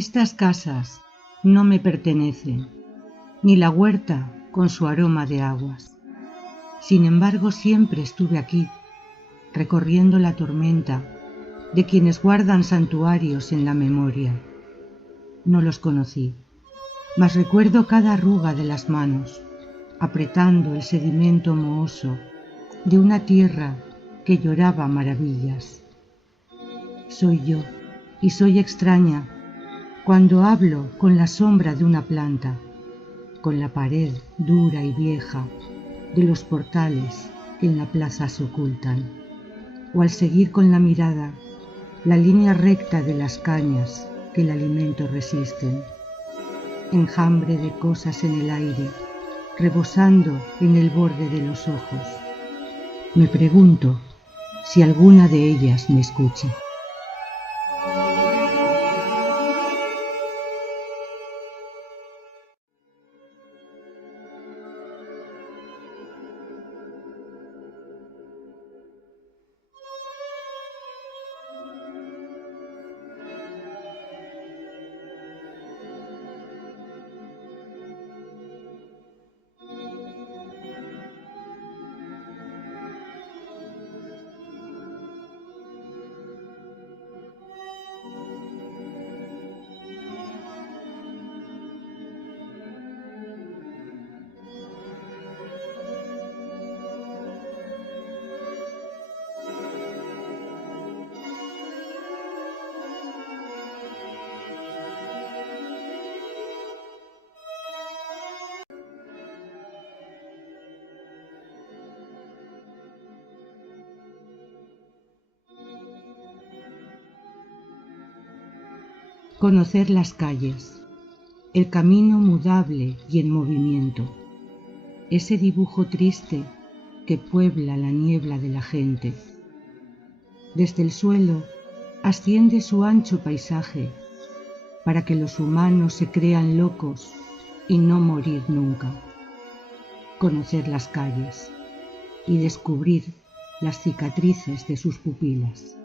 Estas casas no me pertenecen, ni la huerta con su aroma de aguas. Sin embargo, siempre estuve aquí, recorriendo la tormenta de quienes guardan santuarios en la memoria. No los conocí, mas recuerdo cada arruga de las manos, apretando el sedimento mohoso de una tierra que lloraba maravillas. Soy yo, y soy extraña cuando hablo con la sombra de una planta, con la pared dura y vieja de los portales que en la plaza se ocultan, o al seguir con la mirada la línea recta de las cañas que el alimento resisten, enjambre de cosas en el aire, rebosando en el borde de los ojos. Me pregunto si alguna de ellas me escucha. Conocer las calles, el camino mudable y en movimiento, ese dibujo triste que puebla la niebla de la gente. Desde el suelo asciende su ancho paisaje para que los humanos se crean locos y no morir nunca. Conocer las calles y descubrir las cicatrices de sus pupilas.